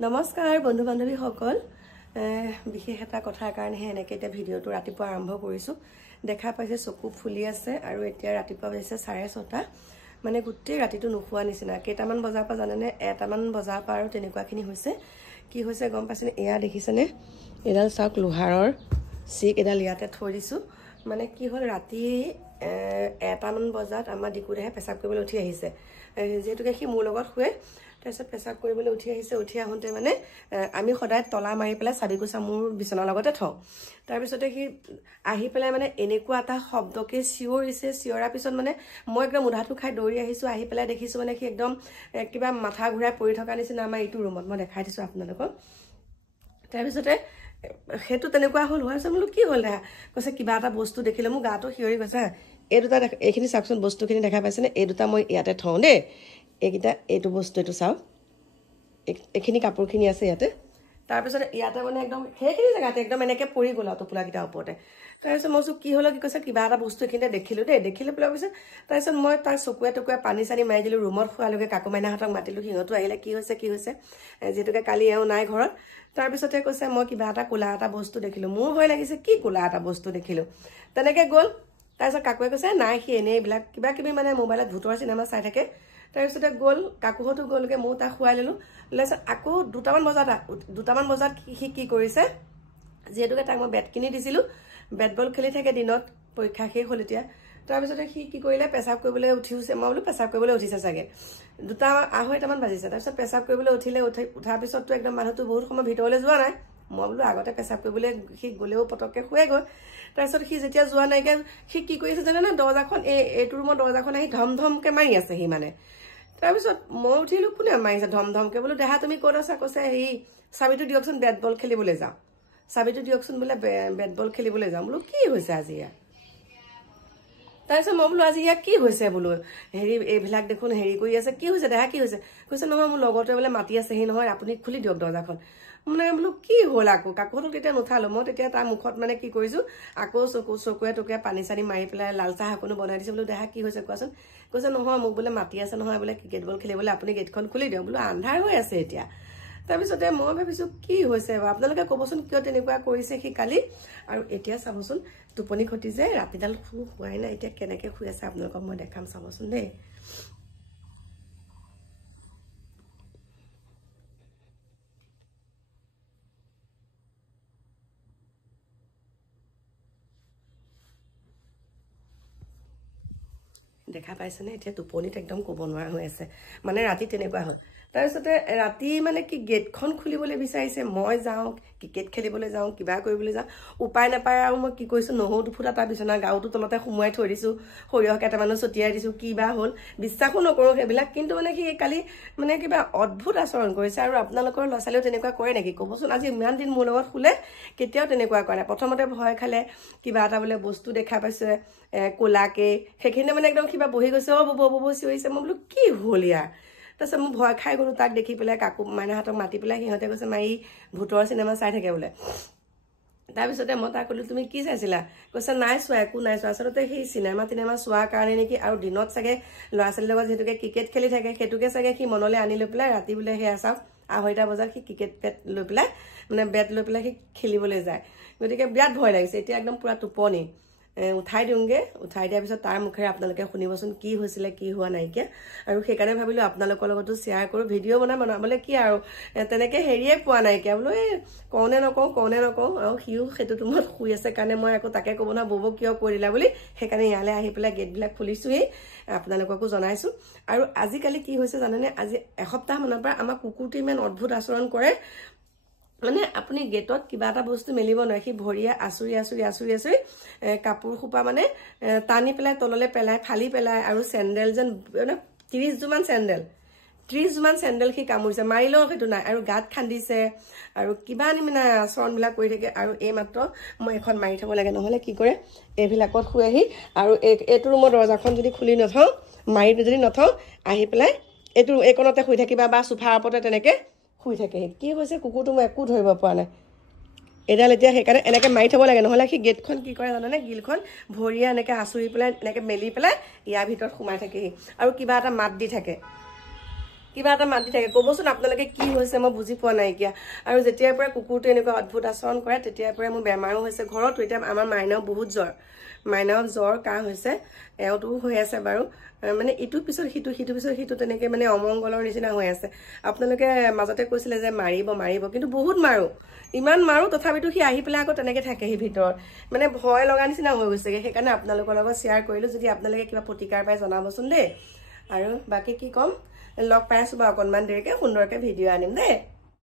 নমস্কাৰ বন্ধু বান্ধৱী সকল বিশেষ এটা কথাৰ কাৰণেহে এনেকৈ এতিয়া ভিডিঅ'টো ৰাতিপুৱা আৰম্ভ কৰিছোঁ দেখা পাইছে চকু ফুলি আছে আৰু এতিয়া ৰাতিপুৱা হৈছে 6:30 মানে গোটেই ৰাতিটো নুশুৱা নিচিনা কেইটামান বজাৰ পৰা জানেনে এটামান বজাৰ পৰা আৰু তেনেকুৱাখিনি হৈছে কি হৈছে গম পাইছেনে এয়া দেখিছেনে এডাল চাওক লোহাৰৰ চিক এডাল ইয়াতে থৈ দিছোঁ মানে কি হ'ল ৰাতি এটামান বজাত আমাৰ ডিকুৰেহে পেচাব কৰিবলৈ উঠি আহিছে যেহেতুকে সি মোৰ লগত শুৱে তাৰপিছত পেচাব কৰিবলৈ উঠি আহিছে উঠি আহোঁতে মানে আমি সদায় তলা মাৰি পেলাই চাবিকুচা মোৰ বিচনাৰ লগতে থওঁ তাৰপিছতে সি আহি পেলাই মানে এনেকুৱা এটা শব্দকে চিঞৰিছে চিঞৰাৰ পিছত মানে মই একদম উধাটো খাই দৌৰি আহিছোঁ আহি পেলাই দেখিছোঁ মানে সি একদম কিবা মাথা ঘূৰাই পৰি থকা নিচিনা আমাৰ এইটো ৰুমত মই দেখাই দিছোঁ আপোনালোকক তাৰপিছতে সেইটো তেনেকুৱা হ'ল হোৱাৰ পিছত বোলো কি হ'ল দেখা কৈছে কিবা এটা বস্তু দেখিলে মোৰ গাটো শিয়ৰি গৈছে এই দুটা এইখিনি চাওকচোন বস্তুখিনি দেখা পাইছেনে এই দুটা মই ইয়াতে থওঁ দেই এইকেইটা এইটো বস্তু এইটো চাওক এইখিনি কাপোৰখিনি আছে ইয়াতে তাৰপিছত ইয়াতে মানে একদম সেইখিনি জেগাতে একদম এনেকৈ পৰি গ'ল আৰু টোপোলাকেইটাৰ ওপৰতে তাৰপিছত মই কি হ'ল কি কৈছে কিবা এটা বস্তু এইখিনিতে দেখিলোঁ দেই দেখিলৈ পেলাই কৈছে তাৰপিছত মই তাৰ চকুৱে টকুৱে পানী চানী মাৰি দিলোঁ ৰুমত শোৱালৈকে কাকু মাইনাহঁতক মাতিলোঁ সিহঁতো আহিলে কি হৈছে যিহেতুকে কালি এওঁ নাই ঘৰত তাৰপিছতে কৈছে মই কিবা এটা ক'লা এটা বস্তু দেখিলোঁ মোৰ ভয় লাগিছে কি ক'লা এটা বস্তু দেখিলোঁ তেনেকৈ গ'ল তাৰপিছত কাকুৱে কৈছে নাই সি এনেই এইবিলাক কিবা কিবি মানে মোবাইলত ভূতৰ চিনেমা চাই থাকে তাৰপিছতে গ'ল কাকুহঁতো গ'লগৈ ময়ো তাক শুৱাই ল'লোঁ তাৰপিছত আকৌ দুটামান বজাত সি কি কৰিছে যিহেতুকে তাক মই বেট কিনি দিছিলোঁ বেট বল খেলি থাকে দিনত পৰীক্ষা শেষ হ'ল এতিয়া তাৰপিছতে সি কি কৰিলে পেচাব কৰিবলৈ উঠিছে মই বোলো পেচাব কৰিবলৈ উঠিছে চাগে 2:30 বাজিছে তাৰপিছত পেচাব কৰিবলৈ উঠাৰ পিছততো একদম মানুহটো বহুত সময় ভিতৰলৈ যোৱা নাই মই বোলো আগতে পেচাব কৰিবলৈ সি গ'লেও পটককৈ শুৱে গৈ তাৰপিছত সি যেতিয়া যোৱা নাইকিয়া সি কি কৰিছে জানেনে দৰ্জাখন এইটো ৰুমৰ দৰ্জাখন আহি ধম ধমকৈ মাৰি আছে সি মানে তাৰপিছত মই উঠিলোঁ কোনে মাৰিছে ধম ধমকৈ বোলো দেহা তুমি ক'ত আছা কৈছে হেৰি চাবিটো দিয়কচোন বেট বল খেলিবলৈ যাওঁ চাবিটো দিয়কচোন বোলে বেট বল খেলিবলৈ যাওঁ বোলো কি হৈছে আজি ইয়াত তাৰপিছত মই বোলো আজি ইয়াত কি হৈছে বোলো হেৰি এইবিলাক দেখোন হেৰি কৰি আছে কি হৈছে দেহা কি হৈছে কৈছে নহয় মোৰ লগতে বোলে মাতি আছেহি নহয় আপুনি খুলি দিয়ক দৰ্জাখন মানে বোলো কি হ'ল আকৌ কাকুহঁতক তেতিয়া নুঠালোঁ মই তেতিয়া তাৰ মুখত মানে কি কৰিছোঁ আকৌ চকুৱে টকুৱে পানী চানী মাৰি পেলাই লাল চাহ অকণো বনাই দিছোঁ বোলো দেহা কি হৈছে কোৱাচোন কৈছে নহয় মোক বোলে মাতি আছে নহয় বোলে ক্ৰিকেট বল খেলিবলৈ আপুনি গেটখন খুলি দিয়ক বোলো আন্ধাৰ হৈ আছে এতিয়া তাৰপিছতে মই ভাবিছোঁ কি হৈছে বাৰু আপোনালোকে ক'বচোন কিয় তেনেকুৱা কৰিছে সি কালি আৰু এতিয়া চাবচোন টোপনি খতি যে ৰাতিডাল শুৱাই নাই এতিয়া কেনেকৈ শুই আছে আপোনালোকক মই দেখাম চাবচোন দেই দেখা পাইছেনে এতিয়া টোপনিত একদম ক'ব নোৱাৰা হৈ আছে মানে ৰাতি তেনেকুৱা হ'ল তাৰপিছতে ৰাতি মানে কি গেটখন খুলিবলৈ বিচাৰিছে মই যাওঁ ক্ৰিকেট খেলিবলৈ যাওঁ কিবা কৰিবলৈ যাওঁ উপায় নাপায় আৰু মই কি কৰিছোঁ নহৰু দুফুটা তাৰ বিচনা গাঁৱতো তলতে সোমোৱাই থৈ দিছোঁ সৰিয়হ কেইটামানো ছটিয়াই দিছোঁ কিবা হ'ল বিশ্বাসো নকৰোঁ সেইবিলাক কিন্তু মানে সি কালি মানে কিবা অদ্ভুত আচৰণ কৰিছে আৰু আপোনালোকৰ ল'ৰা ছোৱালীও তেনেকুৱা কৰে নেকি ক'বচোন আজি ইমান দিন মোৰ লগত শুলে কেতিয়াও তেনেকুৱা কৰা নাই প্ৰথমতে ভয় খালে কিবা এটা বোলে বস্তু দেখা পাইছে ক'লাকে সেইখিনি মানে একদম কিবা বহি গৈছে বব চিঞৰিছে মই বোলো কি হ'ল ইয়াৰ তাৰপিছত মই ভয় খাই গ'লোঁ তাক দেখি পেলাই কাকু মাইনাহঁতক মাতি পেলাই সিহঁতে কৈছে মাৰি ভূতৰ চিনেমা চাই থাকে বোলে তাৰপিছতে মই তাক ক'লোঁ তুমি কি চাইছিলা কৈছে নাই চোৱা একো নাই চোৱা আচলতে সেই চিনেমা চোৱাৰ কাৰণে নেকি আৰু দিনত চাগে ল'ৰা ছোৱালীৰ লগত যিহেতুকে ক্ৰিকেট খেলি থাকে সেইটোকে চাগে সি মনলৈ আনি লৈ পেলাই ৰাতি বোলে সেয়া চাওক 2:30 বজাত সি ক্ৰিকেট বেট লৈ পেলাই মানে বেট লৈ পেলাই সি খেলিবলৈ যায় গতিকে বিৰাট ভয় লাগিছে এতিয়া একদম পূৰা টোপনি উঠাই দিওঁগৈ উঠাই দিয়াৰ পিছত তাৰ মুখেৰে আপোনালোকে শুনিবচোন কি হৈছিলে কি হোৱা নাইকিয়া আৰু সেইকাৰণে ভাবিলোঁ আপোনালোকৰ লগতো শ্বেয়াৰ কৰোঁ ভিডিঅ' বনাবলৈ কি আৰু তেনেকৈ হেৰিয়ে পোৱা নাইকিয়া বোলো এই কওঁনে নকওঁ আৰু সিও সেইটো ৰুমত শুই আছে কাৰণে মই আকৌ তাকে ক'ব নহয় ব'ব কিয় কৈ দিলা বুলি সেইকাৰণে ইয়ালৈ আহি পেলাই গেটবিলাক খুলিছোঁহি আপোনালোককো জনাইছোঁ আৰু আজিকালি কি হৈছে জানেনে আজি এসপ্তাহমানৰ পৰা আমাৰ কুকুৰটোৱে ইমান অদ্ভুত আচৰণ কৰে মানে আপুনি গেটত কিবা এটা বস্তু মেলিব নোৱাৰে সি ভৰিয়ে আচুৰি কাপোৰ সোপা মানে টানি পেলাই তললৈ পেলাই ফালি পেলাই আৰু চেণ্ডেল যেন মানে 30 যোৰমান চেণ্ডেল সি কামুৰিছে মাৰিলেও সেইটো নাই আৰু গাত খান্দিছে আৰু কিবা মানে আচৰণবিলাক কৰি থাকে আৰু এইমাত্ৰ মই এখন মাৰি থ'ব লাগে নহ'লে কি কৰে এইবিলাকত শুই আহি আৰু এইটো ৰুমৰ দৰ্জাখন যদি খুলি নথওঁ মাৰি যদি নথওঁ আহি পেলাই এইকণতে শুই থাকিবা বা চোফাৰ ওপৰতে তেনেকৈ শুই থাকে কি হৈছে কুকুৰটো মই একো ধৰিব পৰা নাই এডাল এতিয়া সেইকাৰণে এনেকৈ মাৰি থ'ব লাগে নহ'লে সি গেটখন কি কৰে জানানে গিলখন ভৰিয়ে এনেকৈ আঁচুৰি পেলাই এনেকৈ মেলি পেলাই ইয়াৰ ভিতৰত সোমাই থাকেহি আৰু কিবা এটা মাত দি থাকে কিবা এটা মাতি থাকে ক'বচোন আপোনালোকে কি হৈছে মই বুজি পোৱা নাইকিয়া আৰু যেতিয়াৰ পৰা কুকুৰটো এনেকুৱা অদ্ভুত আচৰণ কৰে তেতিয়াৰ পৰা মোৰ বেমাৰো হৈছে ঘৰত এতিয়া আমাৰ মাইনাও বহুত জ্বৰ মাইনাও জ্বৰ কাহ হৈছে এওঁটো হৈ আছে বাৰু মানে ইটো পিছত সিটো পিছত সিটো তেনেকে মানে অমংগলৰ নিচিনা হৈ আছে আপোনালোকে মাজতে কৈছিলে যে মাৰিব কিন্তু বহুত মাৰো ইমান মাৰো তথাপিতো সি আহি পেলাই আকৌ তেনেকে থাকে হি ভিতৰত মানে ভয় লগা নিচিনা হৈ গৈছেগে সেইকাৰণে আপোনালোকৰ লগত শ্বেয়াৰ কৰিলো যদি আপোনালোকে কিবা প্ৰতিকাৰ পাই জনাবচোন দেই আৰু বাকি কি কম লগ পাই আছো বা অকনমান দেৰিকে সুন্দৰকে ভিডিঅ' আনিম দেই